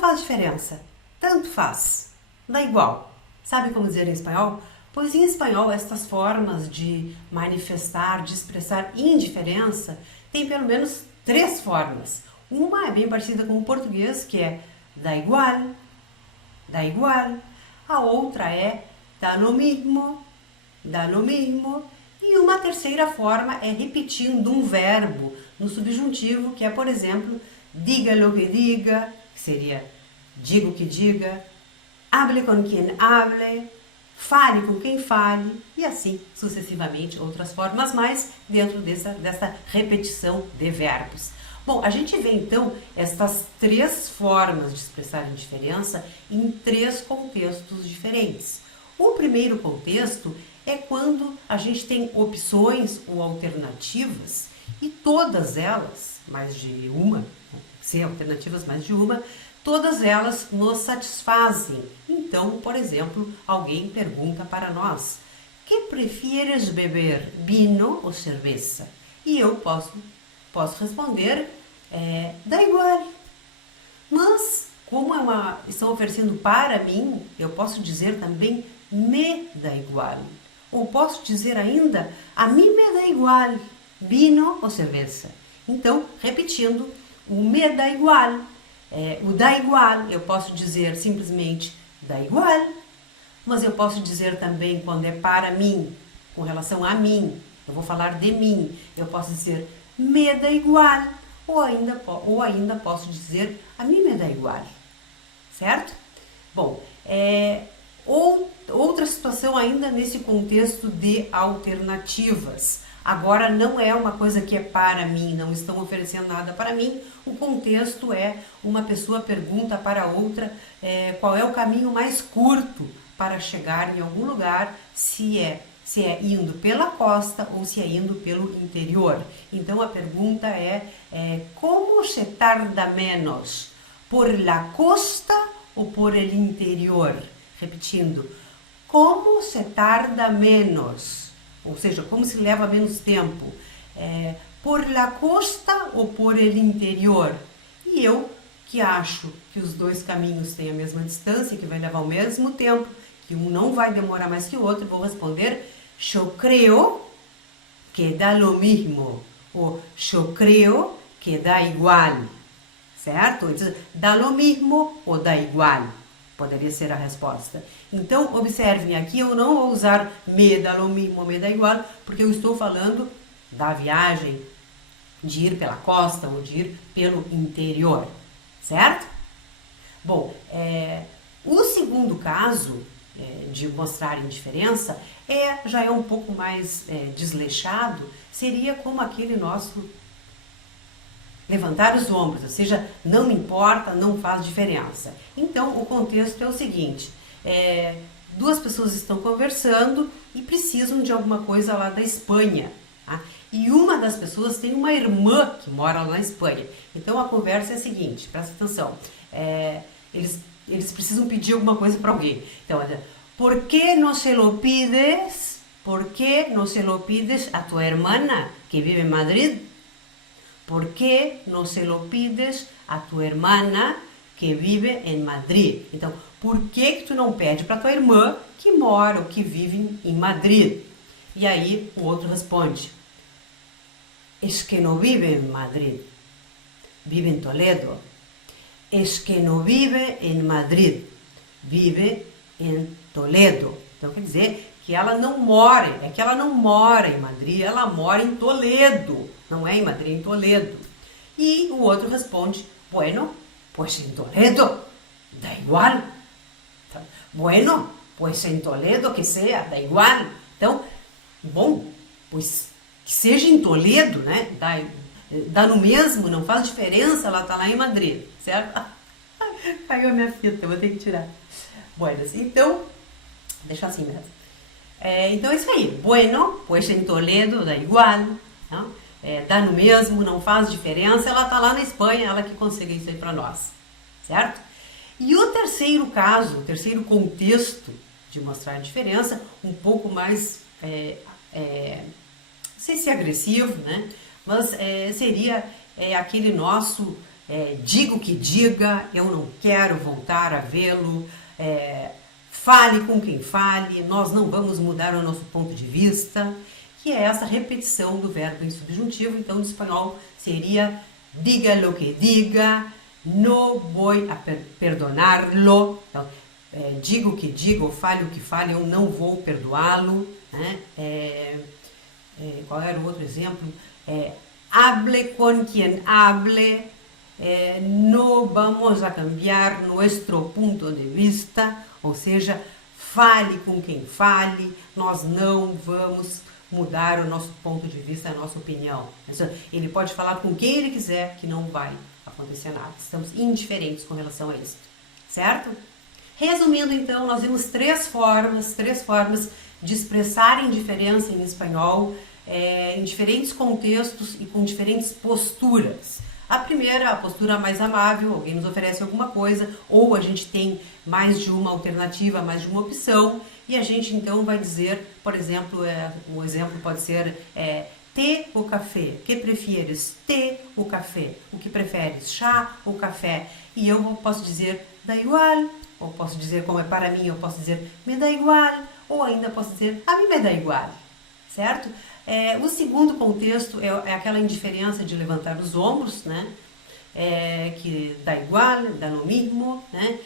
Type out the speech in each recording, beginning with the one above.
faz diferença, tanto faz, dá igual. Sabe como dizer em espanhol? Pois em espanhol estas formas de manifestar, de expressar indiferença, tem pelo menos 3 formas. Uma é bem parecida com o português, que é da igual, dá igual. A outra é dá lo mismo, dá lo mismo. E uma terceira forma é repetindo um verbo no subjuntivo, que é, por exemplo, diga lo que diga, que seria diga o que diga, hable com quem hable, fale com quem fale, e assim sucessivamente outras formas mais dentro dessa repetição de verbos. Bom, a gente vê então estas 3 formas de expressar indiferença em 3 contextos diferentes. O primeiro contexto é quando a gente tem opções ou alternativas e todas elas, mais de uma, sem alternativas mais de uma, todas elas nos satisfazem. Então, por exemplo, alguém pergunta para nós: que prefieres beber, vinho ou cerveja? E eu posso responder, dá igual. Mas, como estão oferecendo para mim, eu posso dizer também me dá igual. Ou posso dizer ainda, a mim me dá igual, vinho ou cerveja. Então, repetindo, o me dá igual. O dá igual, eu posso dizer simplesmente dá igual, mas eu posso dizer também quando é para mim, com relação a mim, eu vou falar de mim, eu posso dizer me dá igual, ou ainda posso dizer a mim me dá igual, certo? Bom, outra situação ainda nesse contexto de alternativas. Agora não é uma coisa que é para mim, não estão oferecendo nada para mim. O contexto é uma pessoa pergunta para outra qual é o caminho mais curto para chegar em algum lugar, se é indo pela costa ou se é indo pelo interior. Então a pergunta como se tarda menos, por la costa ou por el interior? Repetindo, como se tarda menos? Ou seja, como se leva menos tempo? Por la costa ou por el interior? E eu, que acho que os 2 caminhos têm a mesma distância, que vai levar o mesmo tempo, que um não vai demorar mais que o outro, vou responder, yo creo que da lo mismo, ou yo creo que da igual, certo? Então, dá lo mismo ou dá igual? Poderia ser a resposta. Então, observem, aqui eu não vou usar me dá lo mismo, me dá igual, porque eu estou falando da viagem, de ir pela costa ou de ir pelo interior, certo? Bom, o segundo caso de mostrar indiferença já é um pouco mais desleixado, seria como aquele nosso levantar os ombros, ou seja, não me importa, não faz diferença. Então, o contexto é o seguinte, 2 pessoas estão conversando e precisam de alguma coisa lá da Espanha, tá? E uma das pessoas tem uma irmã que mora lá na Espanha. Então, a conversa é a seguinte, presta atenção, eles precisam pedir alguma coisa para alguém. Então, ¿por qué no se lo pides a tu hermana que vive en Madrid? ¿Por qué no se lo pides a tu hermana que vive en Madrid? Então, por que tu não pede para tua irmã que mora ou que vive em Madrid? E aí o outro responde, es que no vive en Madrid, vive en Toledo. Es que no vive en Madrid, vive en Toledo. Então quer dizer que ela não mora em Madrid, ela mora em Toledo. Não é em Madrid, é em Toledo. E o outro responde, bueno, pues en Toledo, da igual. Bueno, pues en Toledo que sea, da igual. Então, bom, pois que seja em Toledo, né? Dá no mesmo, não faz diferença, ela tá lá em Madrid, certo? Caiu a minha fita, vou ter que tirar. Bueno, então, deixa assim mesmo. Então é isso aí. Bueno, pues en Toledo, dá igual. Não? Dá no mesmo, não faz diferença, ela tá lá na Espanha, ela que conseguiu isso aí para nós, certo? E o terceiro caso, o terceiro contexto de mostrar a diferença, um pouco mais, não sei se agressivo, né? Mas seria aquele nosso diga o que diga, eu não quero voltar a vê-lo, fale com quem fale, nós não vamos mudar o nosso ponto de vista, que é essa repetição do verbo em subjuntivo. Então, no espanhol seria diga lo que diga, no voy a perdonarlo. Então, diga o que diga ou fale o que fale, eu não vou perdoá-lo. Né? Qual era o outro exemplo? Hable con quien hable, no vamos a cambiar nuestro punto de vista, ou seja, fale com quem fale, nós não vamos mudar o nosso ponto de vista, a nossa opinião. Ele pode falar com quem ele quiser, que não vai acontecer nada. Estamos indiferentes com relação a isso, certo? Resumindo, então, nós vimos três formas de expressar indiferença em espanhol, em diferentes contextos e com diferentes posturas. A primeira, a postura mais amável, alguém nos oferece alguma coisa, ou a gente tem mais de uma alternativa, mais de uma opção, e a gente então vai dizer, por exemplo, um exemplo pode ser té ou café? Que prefieres? Té ou café? O que preferes? Chá ou café? E eu posso dizer da igual, ou posso dizer como é para mim, eu posso dizer me dá igual, ou ainda posso dizer a mim me dá igual, certo? O segundo contexto é aquela indiferença de levantar os ombros, né? Que dá igual, dá no mesmo, né?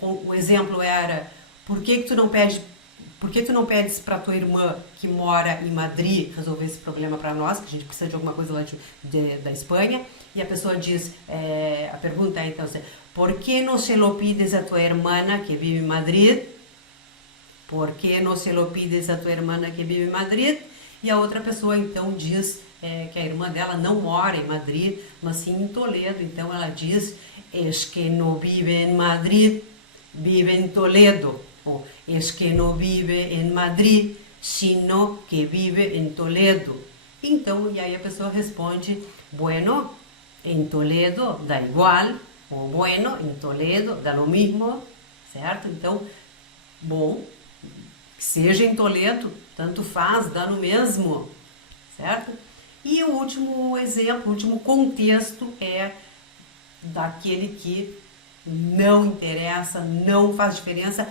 O exemplo era por que tu não pedes para tua irmã que mora em Madrid resolver esse problema para nós, que a gente precisa de alguma coisa lá da Espanha, e a pessoa diz, a pergunta é então, por que não se lo pides a tua hermana que vive em Madrid? Por que não se lo pides a tua hermana que vive em Madrid? E a outra pessoa então diz que a irmã dela não mora em Madrid, mas sim em Toledo. Então ela diz, es que no vive en Madrid, vive en Toledo. Ou es que no vive en Madrid, sino que vive en Toledo. Então, e aí a pessoa responde, bueno, en Toledo dá igual, ou bueno, en Toledo dá lo mismo, certo? Então, bom, seja em Toledo, tanto faz, dá no mesmo, certo? E o último exemplo, o último contexto é daquele que não interessa, não faz diferença,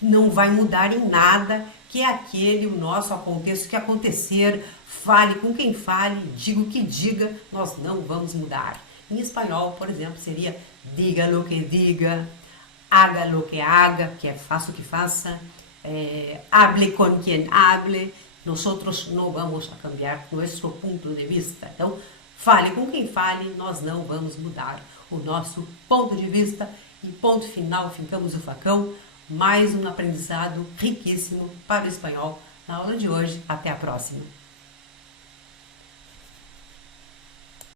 não vai mudar em nada, que é aquele, o nosso contexto que acontecer, fale com quem fale, diga o que diga, nós não vamos mudar. Em espanhol, por exemplo, seria diga lo que diga, haga lo que haga, que é faça o que faça, hable con quien hable, nosotros no vamos a cambiar nuestro punto de vista. Então, fale com quem fale, nós não vamos mudar o nosso ponto de vista. E ponto final, fincamos o facão. Mais um aprendizado riquíssimo para o espanhol na aula de hoje. Até a próxima!